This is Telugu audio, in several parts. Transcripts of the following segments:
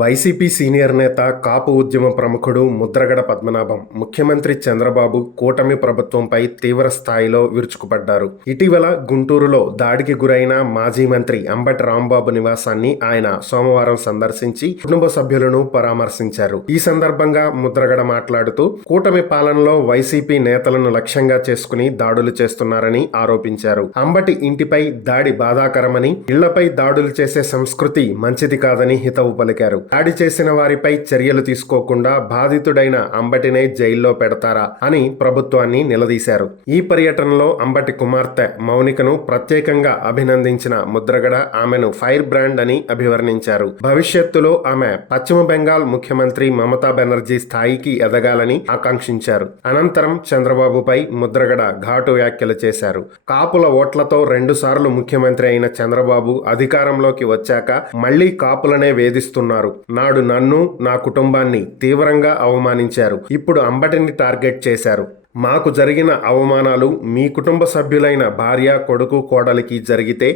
వైసీపీ సీనియర్ నేత, కాపు ఉద్యమ ప్రముఖుడు ముద్రగడ పద్మనాభం ముఖ్యమంత్రి చంద్రబాబు కూటమి ప్రభుత్వంపై తీవ్ర స్థాయిలో విరుచుకుపడ్డారు. ఇటీవల గుంటూరులో దాడికి గురైన మాజీ మంత్రి అంబటి రాంబాబు నివాసాన్ని ఆయన సోమవారం సందర్శించి కుటుంబ సభ్యులను పరామర్శించారు. ఈ సందర్భంగా ముద్రగడ మాట్లాడుతూ కూటమి పాలనలో వైసీపీ నేతలను లక్ష్యంగా చేసుకుని దాడులు చేస్తున్నారని ఆరోపించారు. అంబటి ఇంటిపై దాడి బాధాకరమని, ఇళ్లపై దాడులు చేసే సంస్కృతి మంచిది కాదని హితవు పలికారు. దాడి చేసిన వారిపై చర్యలు తీసుకోకుండా బాధితుడైన అంబటినే జైల్లో పెడతారా అని ప్రభుత్వాన్ని నిలదీశారు. ఈ పర్యటనలో అంబటి కుమార్తె మౌనికను ప్రత్యేకంగా అభినందించిన ముద్రగడ ఆమెను ఫైర్ బ్రాండ్ అని అభివర్ణించారు. భవిష్యత్తులో ఆమె పశ్చిమ బెంగాల్ ముఖ్యమంత్రి మమతా బెనర్జీ స్థాయికి ఎదగాలని ఆకాంక్షించారు. అనంతరం చంద్రబాబుపై ముద్రగడ ఘాటు వ్యాఖ్యలు చేశారు. కాపుల ఓట్లతో 2 సార్లు ముఖ్యమంత్రి అయిన చంద్రబాబు అధికారంలోకి వచ్చాక మళ్లీ కాపులనే వేధిస్తున్నారు. నాడు నన్ను, నా కుటుంబాన్ని తీవ్రంగా అవమానించారు. ఇప్పుడు అంబటిని టార్గెట్ చేశారు. మాకు జరిగిన అవమానాలు మీ కుటుంబ సభ్యులైన భార్య, కొడుకు, కోడలికి జరిగితే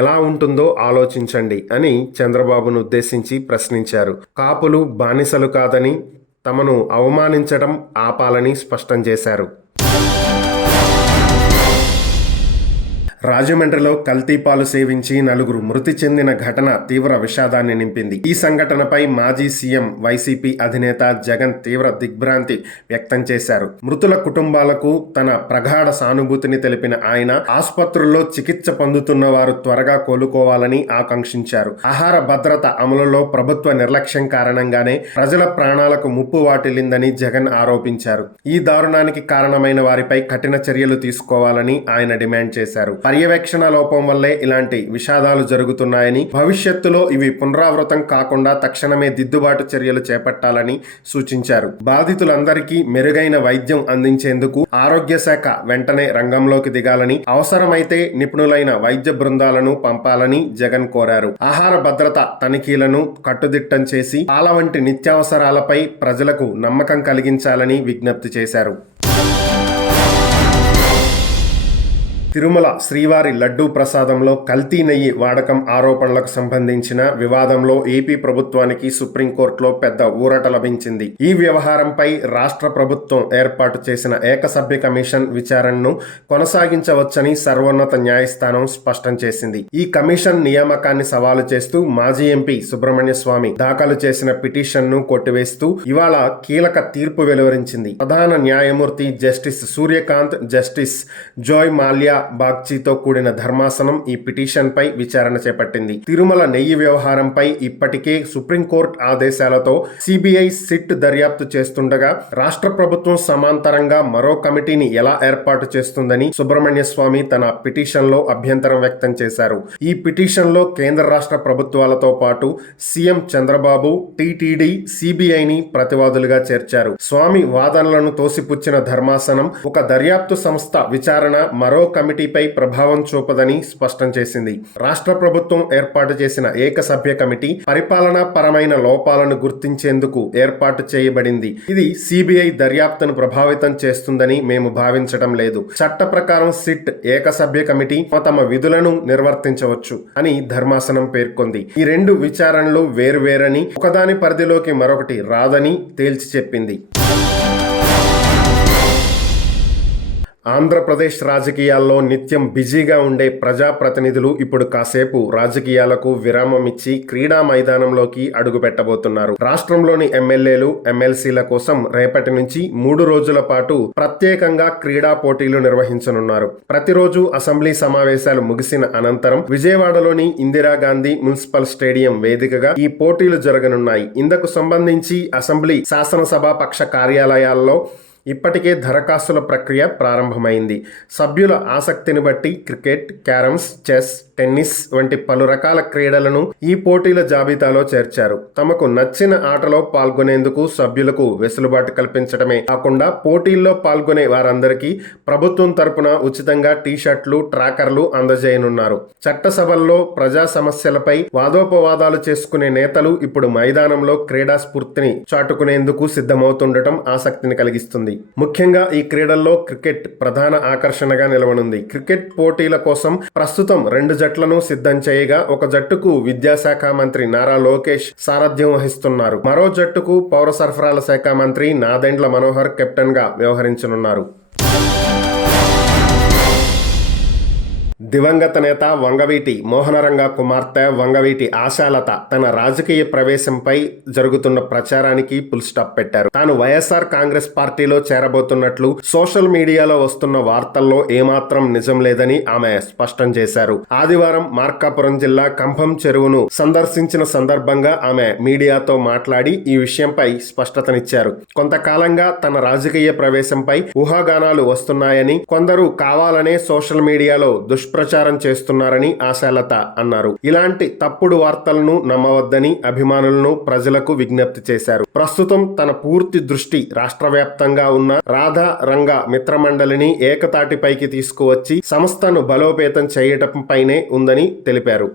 ఎలా ఉంటుందో ఆలోచించండి అని చంద్రబాబును ఉద్దేశించి ప్రశ్నించారు. కాపులు బానిసలు కాదని, తమను అవమానించడం ఆపాలని స్పష్టం చేశారు. రాజమండ్రిలో కల్తీ పాలు సేవించి 4 మృతి చెందిన ఘటన తీవ్ర విషాదాన్ని నింపింది. ఈ సంఘటనపై మాజీ సీఎం, వైసీపీ అధినేత జగన్ తీవ్ర దిగ్భ్రాంతి వ్యక్తం చేశారు. మృతుల కుటుంబాలకు తన ప్రగాఢ సానుభూతిని తెలిపిన ఆయన ఆసుపత్రుల్లో చికిత్స పొందుతున్న వారు త్వరగా కోలుకోవాలని ఆకాంక్షించారు. ఆహార భద్రత అమలులో ప్రభుత్వ నిర్లక్ష్యం కారణంగానే ప్రజల ప్రాణాలకు ముప్పు వాటిల్లిందని జగన్ ఆరోపించారు. ఈ దారుణానికి కారణమైన వారిపై కఠిన చర్యలు తీసుకోవాలని ఆయన డిమాండ్ చేశారు. పర్యవేక్షణ లోపం వల్లే ఇలాంటి విషాదాలు జరుగుతున్నాయని, భవిష్యత్తులో ఇవి పునరావృతం కాకుండా తక్షణమే దిద్దుబాటు చర్యలు చేపట్టాలని సూచించారు. బాధితులందరికీ మెరుగైన వైద్యం అందించేందుకు ఆరోగ్య శాఖ వెంటనే రంగంలోకి దిగాలని, అవసరమైతే నిపుణులైన వైద్య బృందాలను పంపాలని జగన్ కోరారు. ఆహార భద్రత తనిఖీలను కట్టుదిట్టం చేసి పాల వంటి నిత్యావసరాలపై ప్రజలకు నమ్మకం కలిగించాలని విజ్ఞప్తి చేశారు. తిరుమల శ్రీవారి లడ్డూ ప్రసాదంలో కల్తీ నెయ్యి వాడకం ఆరోపణలకు సంబంధించిన వివాదంలో ఏపీ ప్రభుత్వానికి సుప్రీంకోర్టులో పెద్ద ఊరట లభించింది. ఈ వ్యవహారంపై రాష్ట్ర ప్రభుత్వం ఏర్పాటు చేసిన ఏకసభ్య కమిషన్ విచారణను కొనసాగించవచ్చని సర్వోన్నత న్యాయస్థానం స్పష్టం చేసింది. ఈ కమిషన్ నియామకాన్ని సవాలు చేస్తూ మాజీ ఎంపీ సుబ్రహ్మణ్య స్వామి దాఖలు చేసిన పిటిషన్ను కొట్టివేస్తూ ఇవాళ కీలక తీర్పు వెలువరించింది. ప్రధాన న్యాయమూర్తి జస్టిస్ సూర్యకాంత్, జస్టిస్ జోయ్ మాల్యా బాగ్చితో కూడిన ధర్మాసనం ఈ పిటిషన్ పై విచారణ చేపట్టింది. తిరుమల నెయ్యి వ్యవహారంపై ఇప్పటికే సుప్రీంకోర్టు ఆదేశాలతో సిబిఐ, సిట్ దర్యాప్తు చేస్తుండగా రాష్ట్ర ప్రభుత్వం సమాంతరంగా మరో కమిటీని ఎలా ఏర్పాటు చేస్తుందని సుబ్రహ్మణ్య స్వామి తన పిటిషన్ లో అభ్యంతరం వ్యక్తం చేశారు. ఈ పిటిషన్ లో కేంద్ర రాష్ట్ర ప్రభుత్వాలతో పాటు సీఎం చంద్రబాబు, టీటీడీ, సిబిఐని ప్రతివాదులుగా చేర్చారు. స్వామి వాదనలను తోసిపుచ్చిన ధర్మాసనం ఒక దర్యాప్తు సంస్థ విచారణ మరో కమిటీపై ప్రభావం చూపదని స్పష్టం చేసింది. రాష్ట్ర ప్రభుత్వం ఏర్పాటు చేసిన ఏకసభ్య కమిటీ పరిపాలనా పరమైన లోపాలను గుర్తించేందుకు ఏర్పాటు చేయబడింది. ఇది సిబిఐ దర్యాప్తును ప్రభావితం చేస్తుందని మేము భావించడం లేదు. చట్ట ప్రకారం సిట్, ఏకసభ్య కమిటీ తమ విధులను నిర్వర్తించవచ్చు అని ధర్మాసనం పేర్కొంది. ఈ 2 విచారణలు వేరువేరని, ఒకదాని పరిధిలోకి మరొకటి రాదని తేల్చి చెప్పింది. ఆంధ్రప్రదేశ్ రాజకీయాల్లో నిత్యం బిజీగా ఉండే ప్రజాప్రతినిధులు ఇప్పుడు కాసేపు రాజకీయాలకు విరామం ఇచ్చి క్రీడా మైదానంలోకి అడుగు పెట్టబోతున్నారు. రాష్ట్రంలోని ఎమ్మెల్యేలు, ఎమ్మెల్సీల కోసం రేపటి నుంచి 3 రోజుల పాటు ప్రత్యేకంగా క్రీడా పోటీలు నిర్వహించనున్నారు. ప్రతిరోజు అసెంబ్లీ సమావేశాలు ముగిసిన అనంతరం విజయవాడలోని ఇందిరాగాంధీ మున్సిపల్ స్టేడియం వేదికగా ఈ పోటీలు జరగనున్నాయి. ఇందుకు సంబంధించి అసెంబ్లీ, శాసనసభ పక్ష కార్యాలయాల్లో ఇప్పటికే దరఖాస్తుల ప్రక్రియ ప్రారంభమైంది. సభ్యుల ఆసక్తిని బట్టి క్రికెట్, క్యారమ్స్, చెస్, టెన్నిస్ వంటి పలు రకాల క్రీడలను ఈ పోటీల జాబితాలో చేర్చారు. తమకు నచ్చిన ఆటలో పాల్గొనేందుకు సభ్యులకు వెసులుబాటు కల్పించడమే కాకుండా పోటీల్లో పాల్గొనే వారందరికీ ప్రభుత్వం తరపున ఉచితంగా టీ-షర్ట్లు, ట్రాకర్లు అందజేయనున్నారు. చట్టసభల్లో ప్రజా సమస్యలపై వాదోపవాదాలు చేసుకునే నేతలు ఇప్పుడు మైదానంలో క్రీడా స్ఫూర్తిని చాటుకునేందుకు సిద్ధమవుతుండటం ఆసక్తిని కలిగిస్తుంది. ముఖ్యంగా ఈ క్రీడల్లో క్రికెట్ ప్రధాన ఆకర్షణగా నిలవనుంది. క్రికెట్ పోటీల కోసం ప్రస్తుతం 2 జట్లను సిద్ధం చేయగా ఒక జట్టుకు విద్యాశాఖ మంత్రి నారా లోకేష్ సారథ్యం వహిస్తున్నారు. మరో జట్టుకు పౌర సరఫరాల శాఖ మంత్రి నాదెండ్ల మనోహర్ కెప్టెన్ గా వ్యవహరించనున్నారు. దివంగత నేత వంగవీటి మోహనరంగ కుమార్తె వంగవీటి ఆశాలత తన రాజకీయ ప్రవేశంపై జరుగుతున్న ప్రచారానికి ఫుల్ స్టాప్ పెట్టారు. తాను వైఎస్ఆర్ కాంగ్రెస్ పార్టీలో చేరబోతున్నట్లు సోషల్ మీడియాలో వస్తున్న వార్తల్లో ఏమాత్రం నిజం లేదని ఆమె స్పష్టం చేశారు. ఆదివారం మార్కాపురం జిల్లా కంభం చెరువును సందర్శించిన సందర్భంగా ఆమె మీడియాతో మాట్లాడి ఈ విషయంపై స్పష్టతనిచ్చారు. కొంతకాలంగా తన రాజకీయ ప్రవేశంపై ఊహాగానాలు వస్తున్నాయని, కొందరు కావాలనే సోషల్ మీడియాలో దుష్ప్రచారం చేస్తున్నారని ఆశాలత అన్నారు. ఇలాంటి తప్పుడు వార్తలను నమ్మవద్దని అభిమానులను, ప్రజలకు విజ్ఞప్తి చేశారు. ప్రస్తుతం తన పూర్తి దృష్టి రాష్ట్ర వ్యాప్తంగా ఉన్న రాధా రంగ మిత్రమండలిని ఏకతాటిపైకి తీసుకువచ్చి సంస్థను బలోపేతం చేయటంపైనే ఉందని తెలిపారు.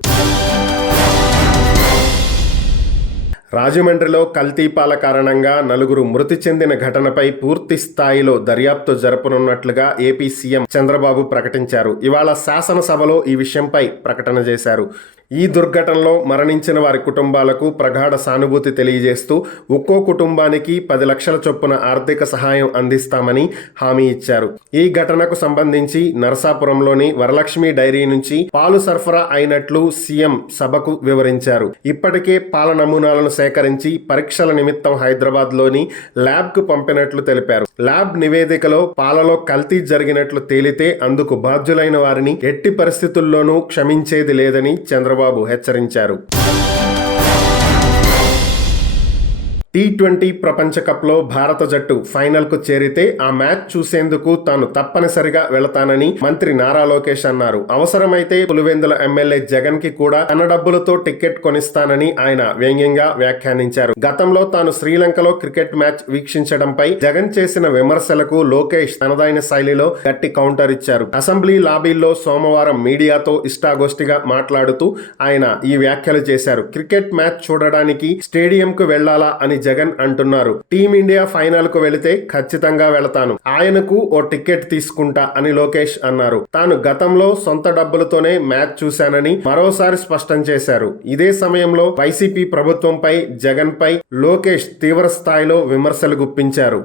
రాజమండ్రిలో కల్తీ పాల కారణంగా 4 మృతి చెందిన ఘటనపై పూర్తి స్థాయిలో దర్యాప్తు జరపనున్నట్లుగా ఏపీ సీఎం చంద్రబాబు ప్రకటించారు. ఇవాళ శాసనసభలో ఈ విషయంపై ప్రకటన చేశారు. ఈ దుర్ఘటనలో మరణించిన వారి కుటుంబాలకు ప్రగాఢ సానుభూతి తెలియజేస్తూ ఒక్కో కుటుంబానికి 10 లక్షల చొప్పున ఆర్థిక సహాయం అందిస్తామని హామీ ఇచ్చారు. ఈ ఘటనకు సంబంధించి నరసాపురంలోని వరలక్ష్మి డైరీ నుంచి పాలు సరఫరా అయినట్లు సీఎం సభకు వివరించారు. ఇప్పటికే పాల నమూనాలను సేకరించి పరీక్షల నిమిత్తం హైదరాబాద్ లోని ల్యాబ్ కు పంపినట్లు తెలిపారు. ల్యాబ్ నివేదికలో పాలలో కల్తీ జరిగినట్లు తేలితే అందుకు బాధ్యులైన వారిని ఎట్టి పరిస్థితుల్లోనూ క్షమించేది లేదని చంద్రబాబు హెచ్చరించారు. T20 ప్రపంచ కప్లో భారత జట్టు ఫైనల్కు చేరితే ఆ మ్యాచ్ చూసేందుకు తాను తప్పనిసరిగా వెళతానని మంత్రి నారా లోకేష్ అన్నారు. అవసరమైతే పులివెందుల ఎమ్మెల్యే జగన్ కి కూడా తన డబ్బులతో టికెట్ కొనిస్తానని ఆయన వ్యంగ్యంగా వ్యాఖ్యానించారు. గతంలో తాను శ్రీలంకలో క్రికెట్ మ్యాచ్ వీక్షించడంపై జగన్ చేసిన విమర్శలకు లోకేష్ తనదైన శైలిలో గట్టి కౌంటర్ ఇచ్చారు. అసెంబ్లీ లాబీల్లో సోమవారం మీడియాతో ఇష్టాగోష్ఠిగా మాట్లాడుతూ ఆయన ఈ వ్యాఖ్యలు చేశారు. క్రికెట్ మ్యాచ్ చూడడానికి స్టేడియంకు వెళ్లాలా అని జగన్ అంటున్నారు. టీమిండియా ఫైనల్ కు వెళితే ఖచ్చితంగా వెళతాను, ఆయనకు ఓ టికెట్ తీసుకుంటా అని లోకేష్ అన్నారు. తాను గతంలో సొంత డబ్బులతోనే మ్యాచ్ చూశానని మరోసారి స్పష్టం చేశారు. ఇదే సమయంలో వైసీపీ ప్రభుత్వంపై జగన్ పై లోకేష్ తీవ్ర స్థాయిలో విమర్శలు గుప్పించారు.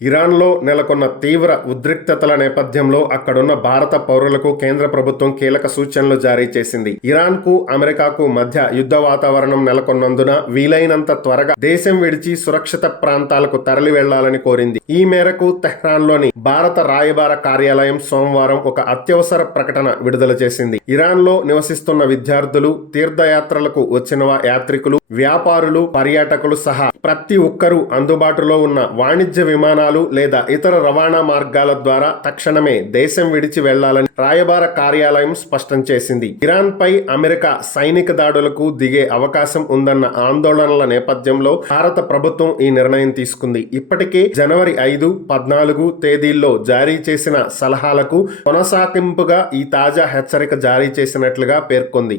ఇరాన్లో నెలకొన్న తీవ్ర ఉద్రిక్తతల నేపథ్యంలో అక్కడున్న భారత పౌరులకు కేంద్ర ప్రభుత్వం కీలక సూచనలు జారీ చేసింది. ఇరాన్కు అమెరికాకు మధ్య యుద్ధ వాతావరణం నెలకొన్నందున వీలైనంత త్వరగా దేశం విడిచి సురక్షిత ప్రాంతాలకు తరలి వెళ్లాలని కోరింది. ఈ మేరకు తెహ్రాన్లోని భారత రాయబార కార్యాలయం సోమవారం ఒక అత్యవసర ప్రకటన విడుదల చేసింది. ఇరాన్లో నివసిస్తున్న విద్యార్థులు, తీర్థయాత్రలకు వచ్చిన యాత్రికులు, వ్యాపారులు, పర్యాటకులు సహా ప్రతి ఒక్కరూ అందుబాటులో ఉన్న వాణిజ్య విమానాలు లేదా ఇతర రవాణా మార్గాల ద్వారా తక్షణమే దేశం విడిచి వెళ్లాలని రాయబార కార్యాలయం స్పష్టం చేసింది. ఇరాన్ పై అమెరికా సైనిక దాడులకు దిగే అవకాశం ఉందన్న ఆందోళనల నేపథ్యంలో భారత ప్రభుత్వం ఈ నిర్ణయం తీసుకుంది. ఇప్పటికే జనవరి 5, 14 తేదీల్లో జారీ చేసిన సలహాలకు కొనసాగింపుగా ఈ తాజా హెచ్చరిక జారీ చేసినట్లుగా పేర్కొంది.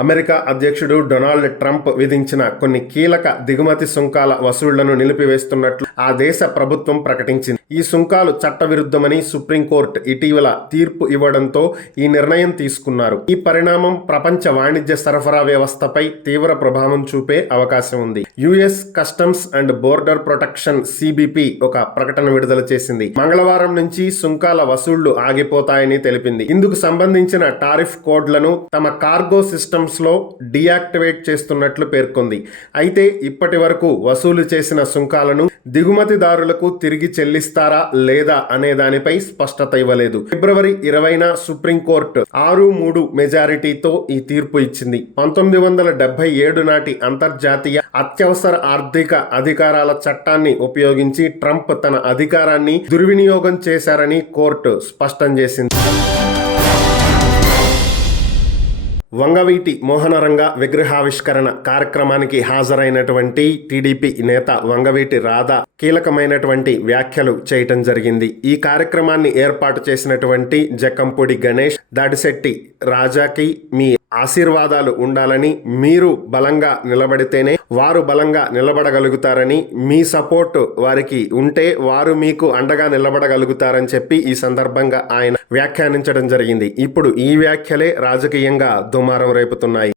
అమెరికా అధ్యక్షుడు డొనాల్డ్ ట్రంప్ విధించిన కొన్ని కీలక దిగుమతి సుంకాల వసూళ్లను నిలిపివేస్తున్నట్లు ఆ దేశ ప్రభుత్వం ప్రకటించింది. ఈ సుంకాలు చట్టవిరుద్ధమని సుప్రీంకోర్టు ఇటీవల తీర్పు ఇవ్వడంతో ఈ నిర్ణయం తీసుకున్నారు. ఈ పరిణామం ప్రపంచ వాణిజ్య సరఫరా వ్యవస్థపై తీవ్ర ప్రభావం చూపే అవకాశం ఉంది. US customs and border protection CBP ఒక ప్రకటన విడుదల చేసింది. మంగళవారం నుంచి సుంకాల వసూళ్లు ఆగిపోతాయని తెలిపింది. ఇందుకు సంబంధించిన టారిఫ్ కోడ్లను తమ కార్గో సిస్టమ్స్ లో డియాక్టివేట్ చేస్తున్నట్లు పేర్కొంది. అయితే ఇప్పటి వరకు వసూలు చేసిన సుంకాలను దిగుమతిదారులకు తిరిగి చెల్లిస్తారా లేదా అనే దానిపై స్పష్టత ఇవ్వలేదు. ఫిబ్రవరి 20న సుప్రీంకోర్టు 6-3 మెజారిటీతో ఈ తీర్పు ఇచ్చింది. 1977 నాటి అంతర్జాతీయ అత్యవసర ఆర్థిక అధికారాల చట్టాన్ని ఉపయోగించి ట్రంప్ తన అధికారాన్ని దుర్వినియోగం చేశారని కోర్టు స్పష్టం చేసింది. వంగవీటి మోహనరంగ విగ్రహావిష్కరణ కార్యక్రమానికి హాజరైనటువంటి టీడీపీ నేత వంగవీటి రాధ కీలకమైనటువంటి వ్యాఖ్యలు చేయటం జరిగింది. ఈ కార్యక్రమాన్ని ఏర్పాటు చేసినటువంటి జక్కంపూడి గణేష్, దాడిశెట్టి రాజాకి మీ ఆశీర్వాదాలు ఉండాలని, మీరు బలంగా నిలబడితేనే వారు బలంగా నిలబడగలుగుతారని, మీ సపోర్ట్ వారికి ఉంటే వారు మీకు అండగా నిలబడగలుగుతారని చెప్పి ఈ సందర్భంగా ఆయన వ్యాఖ్యానించడం జరిగింది. ఇప్పుడు ఈ వ్యాఖ్యలే రాజకీయంగా దుమారం రేపుతున్నాయి.